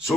100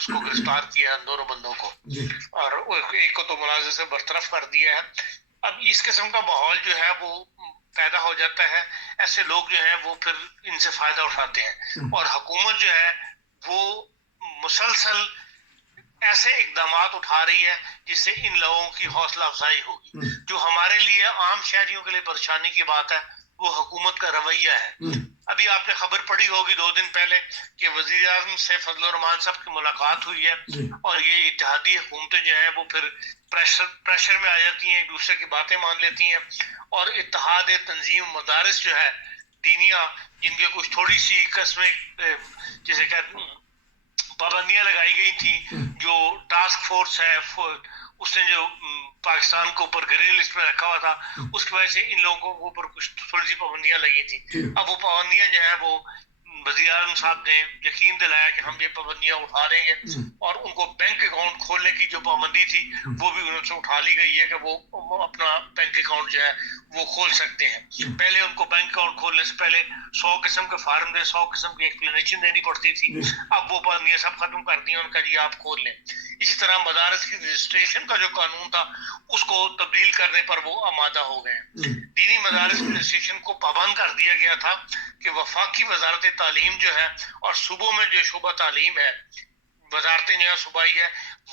اس کو گرفتار کیا دونوں بندوں کو, اور ایک کو تو ملازم سے برطرف کر دیا ہے. اب اس قسم کا ماحول جو ہے وہ پیدا ہو جاتا ہے, ایسے لوگ جو ہیں وہ پھر ان سے فائدہ اٹھاتے ہیں, اور حکومت جو ہے وہ مسلسل ایسے اقدامات اٹھا رہی ہے جس سے ان لوگوں کی حوصلہ افزائی ہوگی. جو ہمارے لیے عام شہریوں کے لیے پریشانی کی بات ہے وہ حکومت کا رویہ ہے. ابھی آپ نے خبر پڑھی ہوگی 2 دن پہلے کہ وزیر اعظم سے فضل الرحمان صاحب کی ملاقات ہوئی ہے, اور یہ اتحادی حکومتیں جو ہیں وہ پھر پریشر میں آ جاتی ہیں, ایک دوسرے کی باتیں مان لیتی ہیں, اور اتحاد تنظیم مدارس جو ہے دینیا, جن کے کچھ تھوڑی سی قسمیں جیسے کہ پابندیاں لگائی گئی تھیں, جو ٹاسک فورس ہے اس نے جو پاکستان کو اوپر گرے لسٹ میں رکھا ہوا تھا, اس کی وجہ سے ان لوگوں کو اوپر کچھ تھوڑی سی پابندیاں لگی تھیں. اب وہ پابندیاں جو ہیں وہ وزیر اعظم صاحب نے یقین دلایا کہ ہم یہ پابندیاں اٹھا دیں گے, اور ان کو بینک اکاؤنٹ کھولنے کی جو پابندی تھی وہ بھی ان سے اٹھا لی گئی ہے کہ وہ اپنا بینک اکاؤنٹ جو ہے وہ کھول سکتے ہیں. پہلے ان کو بینک اکاؤنٹ کھولنے سے پہلے 100 قسم کے فارم دے, 100 قسم کی ایکسپلینیشن دینی پڑتی تھی. اب وہ پابندیاں سب ختم کر دی ہیں, ان کا جی آپ کھول لیں. اسی طرح مدارس کی رجسٹریشن کا جو قانون تھا اس کو تبدیل کرنے پر وہ آمادہ ہو گئے. دینی مدارس کی رجسٹریشن کو پابند کر دیا گیا تھا کہ وفاقی وزارت تعلیم جو ہے اور صوبوں میں جو شعبہ تعلیم ہے, وزارتیں جو صوبائی ہے,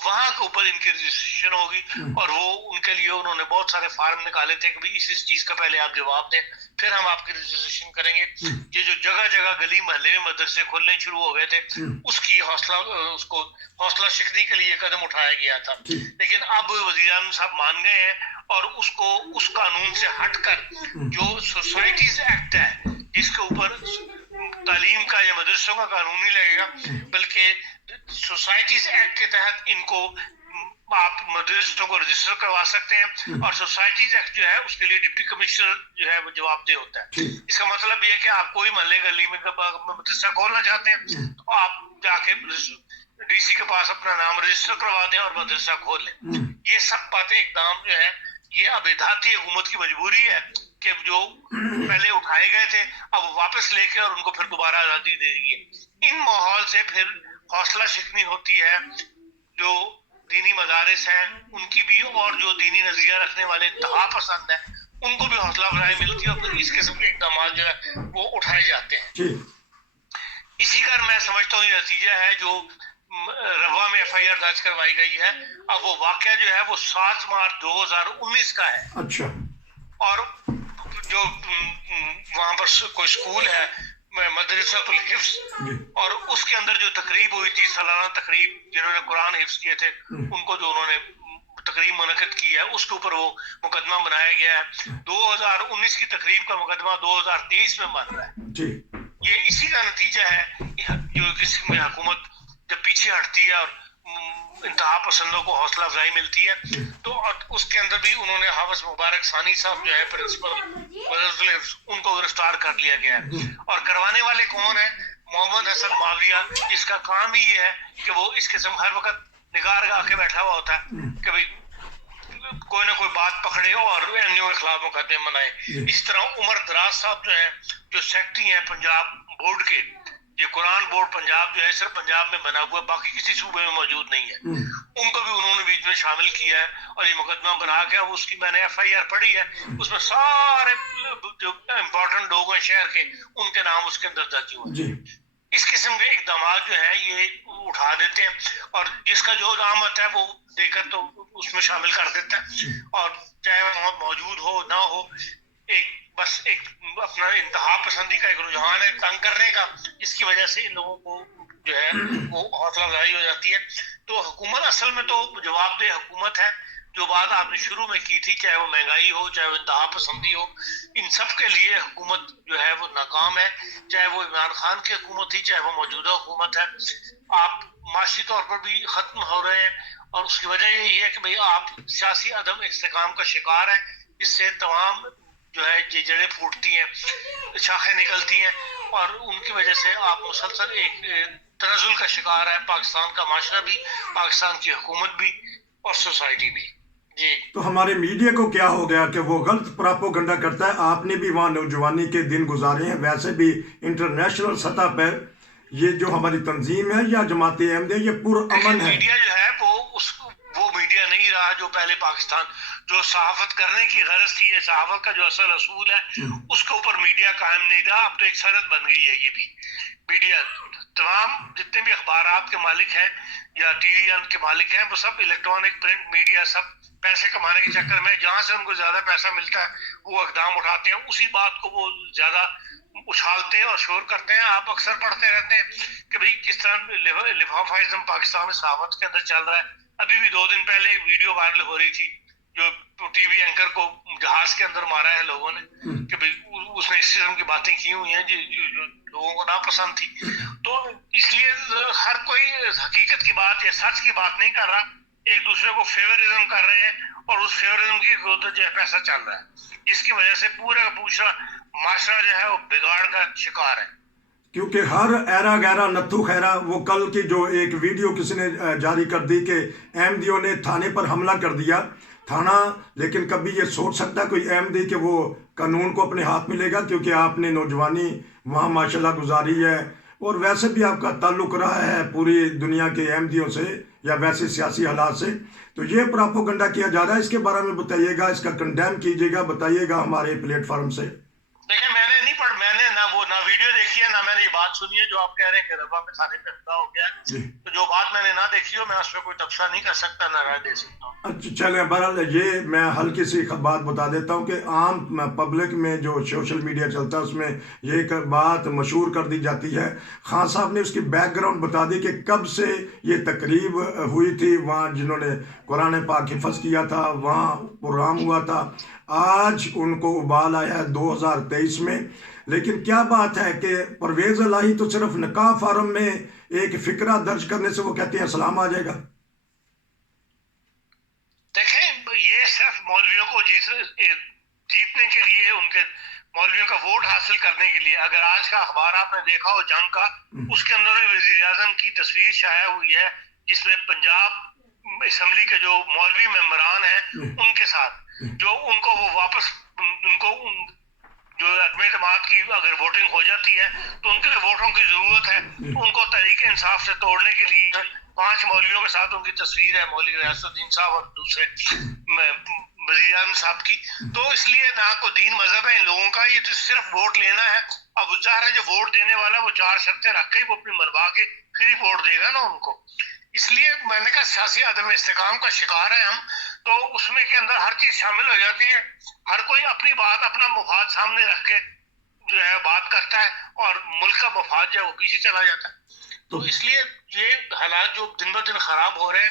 وہاں کے اوپر ان کی رجسٹریشن ہوگی, اور وہ ان کے لیے انہوں نے بہت سارے فارم نکالے تھے کہ اس چیز کا پہلے آپ جواب دیں پھر ہم آپ کی رجسٹریشن کریں گے. یہ جو جگہ جگہ گلی محلے میں مدرسے کھولنے شروع ہو گئے تھے اس کی اس کو حوصلہ شکنی کے لیے قدم اٹھایا گیا تھا. لیکن اب وزیر اعظم صاحب مان گئے ہیں, اور اس کو اس قانون سے ہٹ کر جو سوسائٹیز ایکٹ ہے جس کے اوپر تعلیم کا یا مدرسوں کا قانون نہیں لگے گا, بلکہ سوسائٹیز ایکٹ کے تحت ان کو آپ مدرسوں کو رجسٹر کروا سکتے ہیں, اور سوسائٹیز ایکٹ جو ہے اس کے لیے ڈپٹی کمشنر جو ہے وہ جواب دہ ہوتا ہے. اس کا مطلب یہ ہے کہ آپ کوئی محلے گلی میں مدرسہ کھولنا چاہتے ہیں تو آپ جا کے ڈی سی کے پاس اپنا نام رجسٹر کروا دیں اور مدرسہ کھول لیں. یہ سب باتیں اقدام جو ہے یہ اب اتحادی حکومت کی مجبوری ہے کہ جو پہلے اٹھائے گئے تھے اب واپس لے کے اور ان کو پھر دوبارہ آزادی دے دی ہے. ان ماحول سے پھر حوصلہ شکنی ہوتی ہے جو دینی مدارس ہیں ان کی بھی, اور جو دینی نظریہ رکھنے والے انتہا پسند ہیں ان کو بھی حوصلہ افزائی ملتی ہے, اور پھر اس قسم کے اقدامات جو ہے وہ اٹھائے جاتے ہیں. اسی کا میں سمجھتا ہوں یہ نتیجہ ہے جو روا میں ایف آئی آر درج کروائی گئی ہے. اب وہ واقعہ جو ہے وہ 7 مارچ 2019 کا ہے. اچھا. اور جو وہاں پر کوئی سکول ہے مدرسۃ الحفظ, اور اس کے اندر جو تقریب ہوئی تھی سالانہ تقریب, جنہوں نے قرآن حفظ کیے تھے ان کو جو انہوں نے تقریب منعقد کی ہے اس کے اوپر وہ مقدمہ بنایا گیا ہے. 2019 کی تقریب کا مقدمہ 2023 میں بن رہا ہے. یہ اسی کا نتیجہ ہے جو کسی میں حکومت جب پیچھے ہٹتی ہے اور انتہا پسندوں کو حوصلہ افزائی ملتی ہے, تو اس کے اندر بھی انہوں نے حافظ مبارک ثانی صاحب جو ہے پرنسپل مدرسۃ الحفظ ان کو گرفتار کر لیا گیا ہے. اور کروانے والے کون ہیں؟ محمد حسن معاویہ. اس کا کام ہی یہ ہے کہ وہ اس قسم ہر وقت نگاہ لگا کے بیٹھا ہوا ہوتا ہے کہ بھائی کوئی نہ کوئی بات پکڑے اور این جی او کے خلاف مقدمے بنائے. اس طرح عمر دراز صاحب جو ہیں جو سیکٹری ہیں پنجاب بورڈ کے, یہ قرآن بورڈ پنجاب جو ہے صرف پنجاب میں بنا ہوا ہے, باقی کسی صوبے میں موجود نہیں ہے, ان کو بھی انہوں نے بیچ میں شامل کیا ہے اور یہ مقدمہ بنا کے اس کی میں نے ایف آئی آر پڑھی ہے, اس میں سارے جو امپورٹنٹ لوگ ہیں شہر کے ان کے نام اس کے اندر درج ہوئے ہیں. اس قسم کے اقدامات جو ہیں یہ اٹھا دیتے ہیں, اور جس کا جو نامت ہے وہ دے کر تو اس میں شامل کر دیتا ہے, اور چاہے وہ موجود ہو نہ ہو, بس ایک اپنا انتہا پسندی کا ایک رجحان ہے تنگ کرنے کا, اس کی وجہ سے ان لوگوں کو جو ہے وہ حوصلہ افزائی ہو جاتی ہے. تو حکومت اصل میں تو جواب دہ حکومت ہے. جو بات آپ نے شروع میں کی تھی, چاہے وہ مہنگائی ہو چاہے وہ انتہا پسندی ہو, ان سب کے لیے حکومت جو ہے وہ ناکام ہے, چاہے وہ عمران خان کی حکومت تھی چاہے وہ موجودہ حکومت ہے. آپ معاشی طور پر بھی ختم ہو رہے ہیں, اور اس کی وجہ یہی ہے کہ بھئی آپ سیاسی عدم استحکام کا شکار ہیں, اس سے تمام جو ہے یہ جڑیں پھوٹتی ہیں, شاخیں نکلتی ہیں, اور ان کی وجہ سے آپ مسلسل ایک تنزل کا شکار ہے, پاکستان کا معاشرہ بھی, پاکستان کی حکومت بھی اور سوسائٹی بھی. جی تو ہمارے میڈیا کو کیا ہو گیا کہ وہ غلط پراپوگنڈا کرتا ہے. آپ نے بھی وہاں نوجوانی کے دن گزارے ہیں, ویسے بھی انٹرنیشنل سطح پر یہ جو ہماری تنظیم ہے یا جماعت احمدیہ یہ پرامن ہے؟ میڈیا جو ہے وہ میڈیا نہیں رہا جو پہلے پاکستان جو صحافت کرنے کی غرض تھی، یہ صحافت کا جو اصل اصول ہے اس کے اوپر میڈیا قائم نہیں رہا. اب تو ایک سند بن گئی ہے یہ بھی. میڈیا تمام جتنے بھی اخبارات کے مالک ہیں یا ٹی وی کے مالک ہیں وہ سب الیکٹرانک پرنٹ میڈیا سب پیسے کمانے کے چکر میں جہاں سے ان کو زیادہ پیسہ ملتا ہے وہ اقدام اٹھاتے ہیں، اسی بات کو وہ زیادہ اچھالتے اور شور کرتے ہیں. آپ اکثر پڑھتے رہتے ہیں کہ بھئی کس طرح لفافائزم پاکستان میں صحافت کے اندر چل رہا ہے. ابھی بھی 2 دن پہلے ایک ویڈیو وائرل ہو رہی تھی جو ٹی وی اینکر کو جہاز کے اندر مارا ہے لوگوں نے کہ بھئی اس نے اس قسم کی باتیں کی ہوئی ہیں جو لوگوں کو ناپسند تھی. تو اس لیے ہر کوئی حقیقت کی بات یا سچ کی بات نہیں کر رہا، ایک دوسرے کو فیورزم کر رہے ہیں اور اس فیورزم کی جو ہے پیسہ چل رہا ہے، جس کی وجہ سے پورا کا پورا معاشرہ جو ہے وہ بگاڑ کا شکار ہے. کیونکہ ہر ایرا گیرا نتھو خیرا، وہ کل کی جو ایک ویڈیو کسی نے جاری کر دی کہ احمدیوں نے تھانے پر حملہ کر دیا تھانہ، لیکن کبھی یہ سوچ سکتا کوئی احمدی کہ وہ قانون کو اپنے ہاتھ میں لے گا؟ کیونکہ آپ نے نوجوانی وہاں ماشاءاللہ گزاری ہے اور ویسے بھی آپ کا تعلق رہا ہے پوری دنیا کے احمدیوں سے یا ویسے سیاسی حالات سے، تو یہ پراپوگنڈا کیا جا رہا ہے، اس کے بارے میں بتائیے گا، اس کا کنڈیم کیجیے گا، بتائیے گا ہمارے پلیٹ فارم سے. دیکھیں میں نے نہیں میں نے نہ ویڈیو دیکھی ہے نہ میں نے یہ بات سنی ہے جو آپ کہہ رہے ہیں کہ ربا میں تھانے پہ حملہ ہو گیا ہے. تو جو بات میں نے نہ دیکھی ہو میں اس پہ کوئی تبصرہ نہیں کر سکتا نہ رائے دے سکتا ہوں. اچھا چلیں، بہرحال یہ میں ہلکی سی بات بتا دیتا ہوں کہ عام پبلک میں جو سوشل میڈیا چلتا ہے اس میں یہ ایک بات مشہور کر دی جاتی ہے. خان صاحب نے اس کی بیک گراؤنڈ بتا دی کہ کب سے یہ تقریب ہوئی تھی وہاں جنہوں نے قرآن پاک حفظ کیا تھا، وہاں پروگرام ہوا تھا. آج ان کو ابال آیا ہے 2023 میں. لیکن کیا بات ہے کہ پرویز الہی تو صرف نکاح فارم میں ایک فقرہ درج کرنے سے وہ کہتے ہیں اسلام آ جائے گا. دیکھیں یہ صرف مولویوں کو جیتنے کے لیے، ان کے مولویوں کا ووٹ حاصل کرنے کے لیے. اگر آج کا اخبار آپ نے دیکھا ہو جنگ کا، اس کے اندر وزیر اعظم کی تصویر شائع ہوئی ہے جس میں پنجاب اسمبلی کے جو مولوی ممبران ہیں ان کے ساتھ جو ان کو وہ واپس ان کو جو عدم اعتماد کی اگر ووٹنگ ہو جاتی ہے تو ان کے لیے ووٹوں کی ضرورت ہے. ان کو تحریک انصاف سے توڑنے کے لیے 5 مولویوں کے ساتھ ان کی تصویر ہے، مولوی ریاست الدین صاحب اور دوسرے وزیر اعظم صاحب کی. تو اس لیے نہ کوئی دین مذہب ہے ان لوگوں کا، یہ تو صرف ووٹ لینا ہے. اب وہ چاہ رہے جو ووٹ دینے والا وہ 4 شرطیں رکھ کے وہ اپنی منوا کے پھر ہی ووٹ دے گا نا ان کو. اس لیے میں نے کہا سیاسی عدم استحکام کا شکار ہے ہم. تو اس میں کے اندر ہر چیز شامل ہو جاتی ہے، ہر کوئی اپنی بات اپنا مفاد سامنے رکھ کے جو ہے بات کرتا ہے اور ملک کا مفاد جو ہے وہ پیچھے چلا جاتا ہے. تو اس لیے یہ حالات جو دن بہ دن خراب ہو رہے ہیں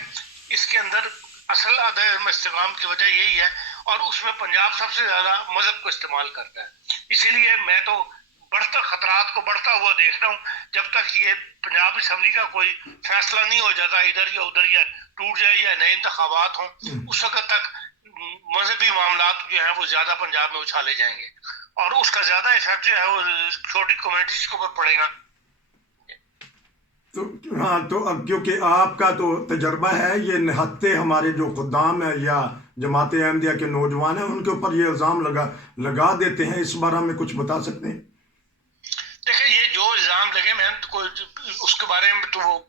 اس کے اندر اصل عدم استحکام کی وجہ یہی ہے. اور اس میں پنجاب سب سے زیادہ مذہب کو استعمال کرتا ہے. اسی لیے میں تو بڑھتا خطرات کو بڑھتا ہوا دیکھ رہا ہوں. جب تک یہ پنجاب اسمبلی کا کوئی فیصلہ نہیں ہو جاتا ادھر یا ادھر یا ٹوٹ جائے یا نئے انتخابات ہوں، اس وقت تک مذہبی معاملات جو ہیں وہ زیادہ پنجاب میں اچھالے جائیں گے اور اس کا زیادہ افیکٹ جو ہے وہ چھوٹی کمیونٹیز کے اوپر پڑے گا. تو ہاں، تو اب کیونکہ آپ کا تو تجربہ ہے، یہ نہتے ہمارے جو خدام ہیں یا جماعت احمدیہ کے نوجوان ہیں ان کے اوپر یہ الزام لگا دیتے ہیں، اس بارے میں کچھ بتا سکتے ہیں؟ دیکھیں یہ جو الزام لگے میں کوئی اس کے بارے میں تو وہ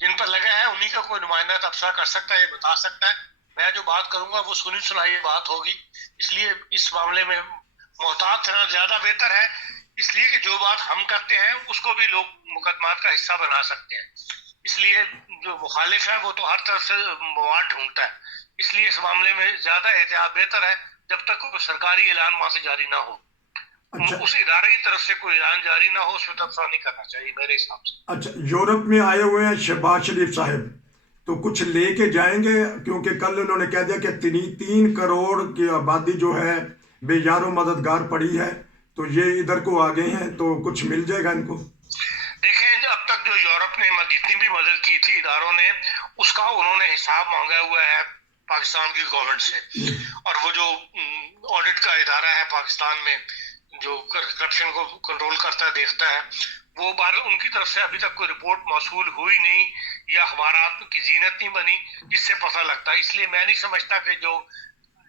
جن پر لگا ہے انہی کا کوئی نمائندہ تبصرہ کر سکتا ہے، یہ بتا سکتا ہے. میں جو بات کروں گا وہ سنی سنائی بات ہوگی. اس لیے اس معاملے میں محتاط رہنا زیادہ بہتر ہے، اس لیے کہ جو بات ہم کرتے ہیں اس کو بھی لوگ مقدمات کا حصہ بنا سکتے ہیں. اس لیے جو مخالف ہے وہ تو ہر طرف سے مواد ڈھونڈتا ہے. اس لیے اس معاملے میں زیادہ احتیاط بہتر ہے جب تک کوئی سرکاری اعلان وہاں سے جاری نہ ہو. اس ادارے کی طرف سے کوئی اعلان جاری نہ ہو اس میں تبصرہ نہیں کرنا چاہیے میرے حساب سے. اچھا، یورپ میں آئے ہوئے ہیں شہباز شریف صاحب، تو کچھ لے کے جائیں گے؟ کیونکہ کل انہوں نے کہہ دیا کہ 3 کروڑ کی آبادی جو ہے بے یار و مددگار پڑی ہے، تو یہ ادھر کو آ گئے ہیں، تو کچھ مل جائے گا ان کو؟ دیکھیں اب تک جو یورپ نے جتنی بھی مدد کی تھی اداروں نے اس کا انہوں نے حساب مانگا ہوا ہے پاکستان کی گورنمنٹ سے. اور وہ جو آڈٹ کا ادارہ ہے پاکستان میں جو کرپشن کو کنٹرول کرتا ہے دیکھتا ہے، وہ بار ان کی طرف سے ابھی تک کوئی رپورٹ موصول ہوئی نہیں یا اخبارات کی زینت نہیں بنی جس سے پتہ لگتا ہے. اس لیے میں نہیں سمجھتا کہ جو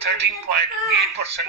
13.8%